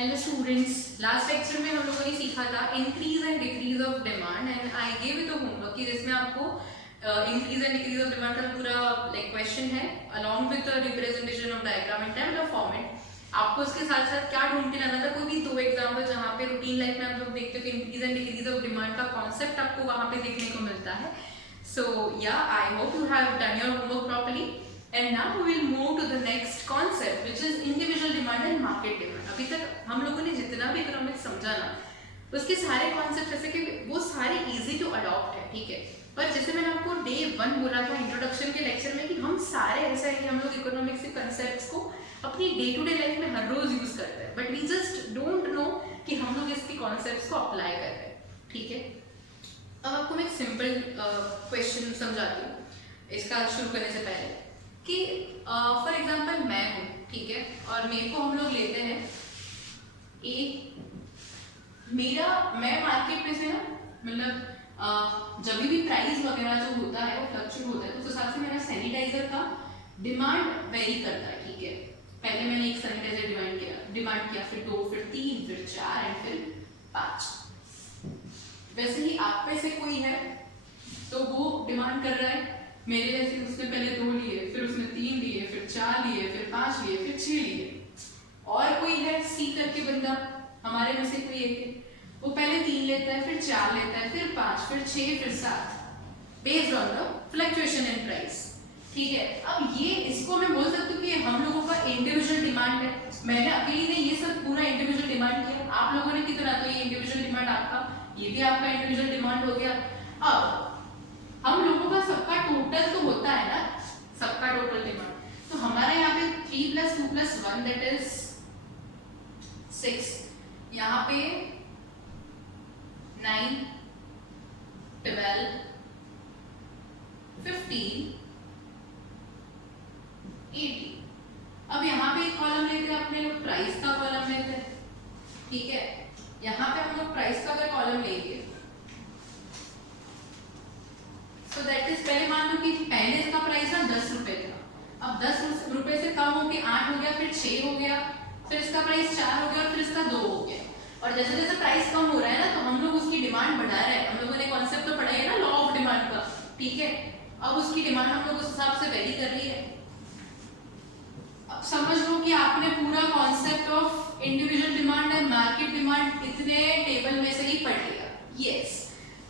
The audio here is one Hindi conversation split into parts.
हेलो स्टूडेंट्स, लास्ट लेक्चर में हम लोगों ने सीखा था increase and decrease of demand and I give it a homework कि जिसमें आपको increase and decrease of demand का पूरा लाइक क्वेश्चन है along with the representation of diagram and table of format. आपको इसके साथ साथ क्या ढूंढ के लाना था, कोई भी दो एग्जाम्पल जहाँ पे रूटीन लाइफ में हम लोग देखते हो कि increase and decrease of demand का कॉन्सेप्ट आपको वहाँ पे देखने को मिलता है। सो या I hope you have done your homework properly and now we will move to the next concept which is individual demand and market demand। अभी तक हम लोगों ने जितना भी इकोनॉमिक्स समझा ना, उसके सारे कॉन्सेप्ट जैसे कि वो सारे इजी टू अडॉप्ट है, ठीक है। पर जैसे मैंने आपको डे 1 बोला था इंट्रोडक्शन के लेक्चर में कि हम सारे ऐसा है कि हम लोग इकोनॉमिक्स के कॉन्सेप्ट्स को अपनी डे टू डे लाइफ में हर रोज यूज करते हैं, but we just don't know कि हम लोग इसके कॉन्सेप्ट्स को अप्लाई कर रहे हैं, ठीक है। अब आपको मैं एक सिंपल क्वेश्चन समझाती हूँ इसका शुरू करने से पहले कि फॉर एग्जाम्पल मैं हूँ, ठीक है, और मेरे को हम लोग लेते हैं मैं मार्केट में से ना, मतलब जब भी प्राइस वगैरह जो होता है वो फ्लक्चुएट होता है, तो उस हिसाब से मेरा सैनिटाइजर का डिमांड वेरी करता है, ठीक है। पहले मैंने एक सैनिटाइजर डिमांड किया, फिर 2, फिर 3, फिर 4 एंड फिर 5। वैसे ही आप में से कोई है तो वो डिमांड कर रहा है मेरे जैसे, उसने पहले 2 लिए, फिर उसने 3 लिए, फिर 4 लिए, फिर 5 लिए, फिर 6 लिए। और कोई है सी करके बंदा, हमारे में से कोई एक है, वो पहले 3 लेता है, फिर 4 लेता है, फिर 5, फिर 6, फिर 7, based on the fluctuation in price, ठीक है। अब ये इसको मैं बोल सकती हूँ कि हम लोगों का इंडिविजुअल डिमांड है। मैंने अकेली ने ये सब पूरा इंडिविजुअल डिमांड किया, आप लोगों ने कितना, तो ये इंडिविजुअल डिमांड आपका, ये भी आपका इंडिविजुअल डिमांड हो गया। अब हम लोगों का सबका टोटल तो होता है ना, सबका टोटल डिमांड, तो हमारे यहाँ पे 3 + 2 + 1 दैट इज 6, यहाँ पे 9, 12, 15, 18। अब यहाँ पे एक कॉलम लेते हैं अपने लोग, प्राइस का कॉलम लेते हैं, ठीक है। यहाँ पे हम लोग प्राइस का अगर कॉलम लेंगे तो दैट इज, पहले मान लो कि पहले इसका प्राइस ना 10 रुपए था, अब 10 रुपए से कम हो के 8 हो गया, फिर 6 हो गया, फिर इसका प्राइस 4 हो गया, और फिर इसका 2 हो गया। और जैसे जैसे प्राइस कम हो रहा है ना, तो हम लोग उसकी डिमांड बढ़ा रहे हैं। हम लोगों ने कॉन्सेप्ट तो पढ़ा है ना, लॉ ऑफ डिमांड का, ठीक है। अब उसकी डिमांड हम लोग उस हिसाब से वेरी कर रही है। अब समझ लो कि आपने पूरा concept of individual demand and market demand इतने टेबल में से ही पढ़ लिया। यस,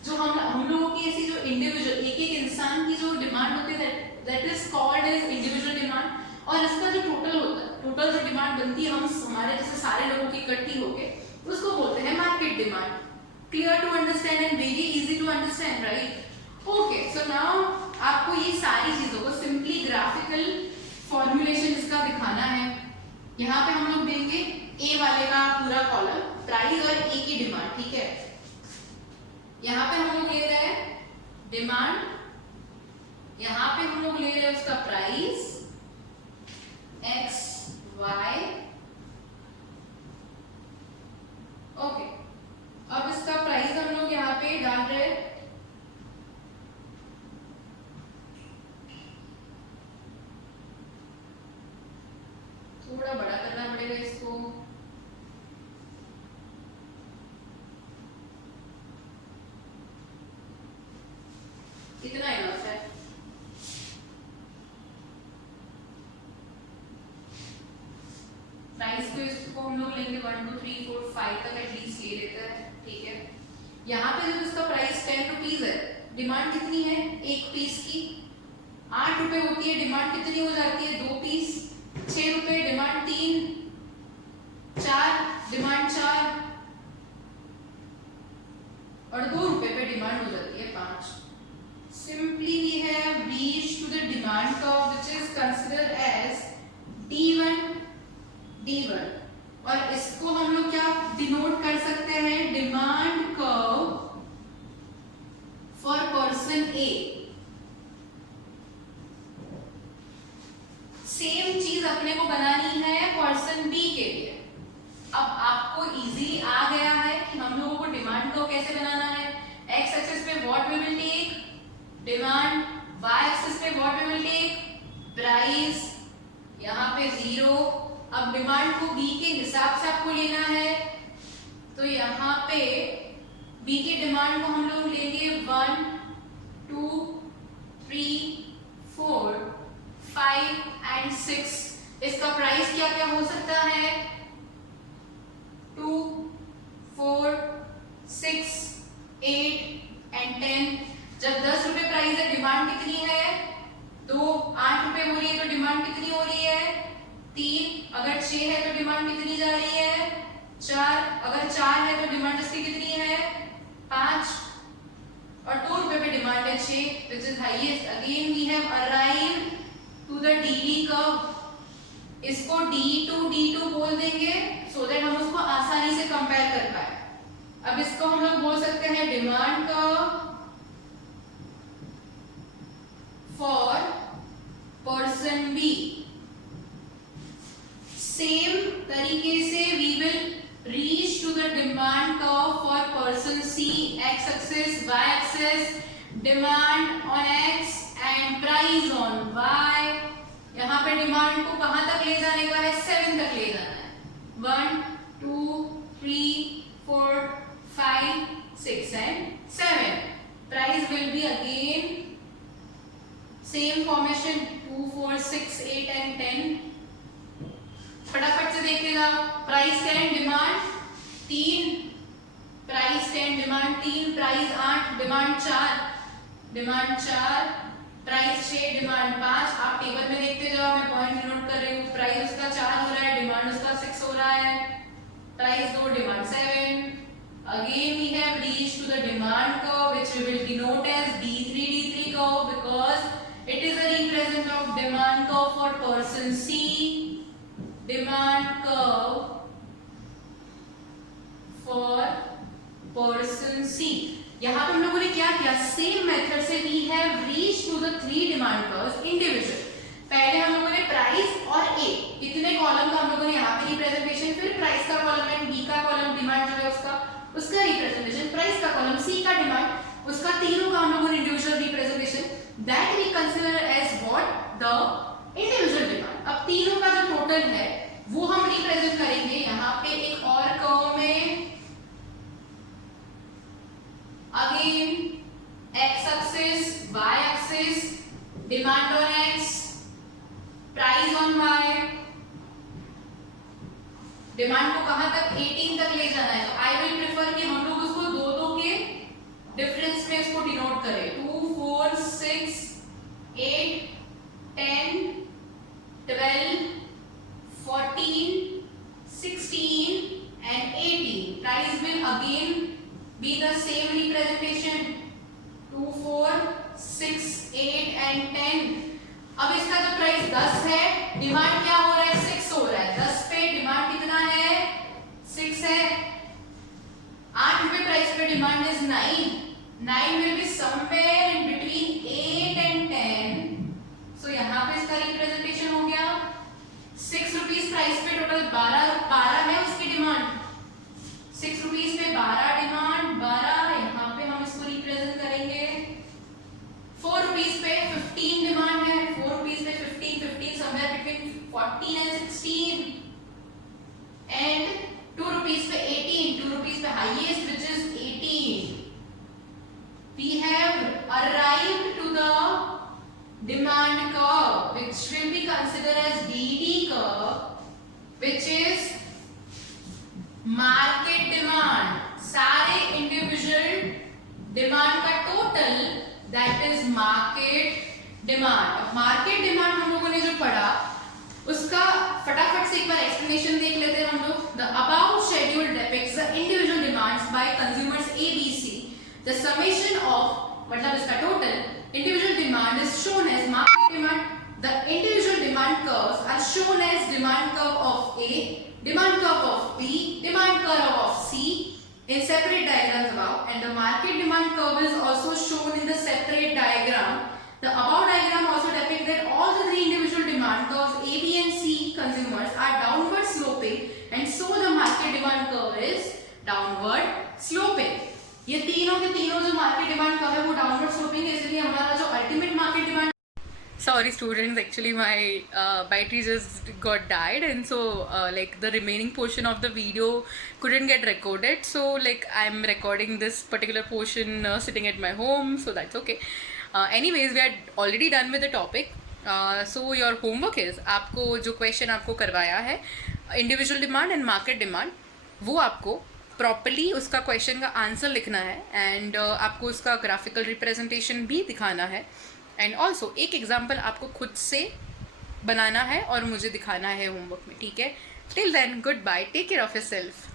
जो हम लोगों की ऐसी जो इंडिविजुअल एक इंसान की जो डिमांड होती है that is called as individual demand, और इसका जो टोटल होता है, टोटल जो डिमांड बनती है हम हमारे जैसे सारे लोगों की इकट्ठी होके, उसको बोलते हैं market demand. Clear to understand and very easy to understand, right? Okay, so now आपको ये सारी चीजों को सिंपली ग्राफिकल फॉर्मुलेशन इसका दिखाना है। यहाँ पे हम लोग देंगे ए वाले का पूरा कॉलम, प्राइस और ए की डिमांड, ठीक है। यहाँ पे हम लोग ले रहे हैं डिमांड, यहाँ पे हम लोग ले रहे हैं उसका प्राइस x, y, ओके। अब इसका प्राइस हम लोग यहाँ पे डाल रहे हैं, थोड़ा बड़ा करना पड़ेगा इसको, इतना इनफ है। प्राइस को इसको हम लोग लेंगे 1 2 3 4 5 तक एटलीस्ट ले लेते हैं, ठीक है। यहाँ पे जब इसका प्राइस 10 रुपीज है, डिमांड कितनी है एक पीस की, 8 रुपए होती है, डिमांड कितनी हो जाती है 2 पीस, 6 रुपए डिमांड 3, 4 डिमांड 4, और 2 रुपए पे डिमांड हो जाती है 5। Simply we have reached to the demand curve which is considered as D1, और इसको हम लोग क्या डिनोट कर सकते हैं, demand curve for person A. Same चीज अपने को बनानी है पर्सन बी के लिए। अब आपको इजी आ गया है कि हम लोगों को डिमांड कर्व कैसे बनाना है। एक्स एक्सिस पे what we will take demand, y axis पे what we will take price, यहाँ पे 0 अब डिमांड को बी के हिसाब से आपको लेना है, तो यहाँ पे बी की डिमांड को हम लोग लेंगे 1 2 3 4 5 एंड 6। इसका प्राइस क्या क्या हो सकता है? 2 4 6 8 एंड 10। जब 10 रुपए प्राइस है, डिमांड कितनी है? 2। 8 रुपए हो रही है तो डिमांड कितनी हो रही है? 3। अगर 6 है तो डिमांड कितनी जा रही है? 4। अगर 4 है तो डिमांड इसकी कितनी है? 5। और 2 रुपए पे डिमांड है 6, which is highest. Again we have arrived to the DD curve. इसको D2 बोल देंगे so that हम उसको आसानी से कंपेयर कर पाए। अब इसको हम लोग बोल सकते हैं demand curve for person B. Same तरीके से we will reach to the demand curve for person C. X axis, Y axis, demand on X and price on Y. यहाँ पे डिमांड को कहां तक ले जाने का है? 7 तक ले जाना है। 1 2 3 4 5 6 and 7. Price will be again same formation 2 4 6 8 and 10. फटाफट से देखते जाओ। Price 10, demand 3, price 10, demand 3, price 8, demand 4, demand 4, price 6, demand 5। आप टेबल में देखते जाओ, मैं पॉइंट नोट कर रही हूँ। प्राइस उसका 4 हो रहा है, डिमांड उसका 6 हो रहा है, price 2, demand 7। Again we have reached to the demand curve, which we will denote as D3 curve because it is a represent of demand curve for person C. Demand curve for person C. यहाँ पे हम लोगों ने क्या किया? सेम मेथड से we have reached to the 3 demand curves individual. पहले हम लोगों ने प्राइस और ए इतने कॉलम का हम लोगों ने यहाँ पे रिप्रेजेंटेशन, फिर प्राइस का कॉलम एंड बी का कॉलम डिमांड जो है उसका रिप्रेजेंटेशन, प्राइस का कॉलम सी का डिमांड, उसका तीनों का हम लोगों ने individual representation, that we consider as what? The individual demand. अब तीनों का जो टोटल है वो हम रिप्रेजेंट करेंगे यहाँ पे एक और कर्व में। Again X axis, Y axis, demand on X, price on Y. Demand को कहां तक? 18 तक ले जाना है, तो आई विल प्रेफर कि हम लोग उसको दो दो के डिफरेंस में इसको डिनोट करें। 2 4 6 8 10 12 14 16 and 18. Price will again be the same representation 2 4 6 8 and 10. अब इसका जो प्राइस 10 है, डिमांड क्या हो रहा है? 6 हो रहा है। 10 पे डिमांड कितना है? 6 है। 8 रुपए प्राइस पे demand is 9. 9 will be somewhere in between 8 and 10. So यहाँ पे इसका रिप्रेजेंटेशन हो गया। 6 रुपीस प्राइस पे टोटल 12 है उसकी डिमांड। 6 रुपीस पे 12 डिमांड, 12 यहाँ पे हम इसको रिप्रेजेंट करेंगे। 4 रुपीस पे 15 डिमांड है, 4 रुपीस पे 15 somewhere between 14 and 16, and 2 rupees पे 18, 2 rupees पे highest which is 18. We have arrived to the demand curve which will be considered as DD curve, which is market demand. सारे individual demand का total that is market demand. अब market demand हम लोगों ने जो पढ़ा उसका फटाफट से एक बार एक्सप्लेनेशन देख लेते हैं हम लोग। The above schedule depicts the individual demands by consumers A, B, C. The summation of मतलब इसका total individual demand is shown as market demand. The individual demand curves are shown as demand curve of A, demand curve of B, demand curve of C in separate diagrams above, and the market demand curve is also shown in the separate diagram. The above diagram also depicts that all the three individual demand curves A, B and C consumers are downward sloping, and so the market demand curve is downward sloping. ये तीनों के तीनों जो मार्केट डिमांड कर्व है वो डाउनवर्ड स्लोपिंग है, इसलिए हमारा जो ultimate market demand Sorry students, actually my battery just got died, and so like the remaining portion of the video couldn't get recorded, so like I'm recording this particular portion sitting at my home, so that's okay. Anyways, we are already done with the topic. So your homework is, आपको जो क्वेश्चन आपको करवाया है individual demand and market demand, वो आपको प्रॉपरली उसका क्वेश्चन का आंसर लिखना है, एंड आपको उसका ग्राफिकल रिप्रेजेंटेशन भी दिखाना है, एंड ऑल्सो एक एग्जाम्पल आपको खुद से बनाना है और मुझे दिखाना है होमवर्क में, ठीक है? Till then, good bye, take care of your self.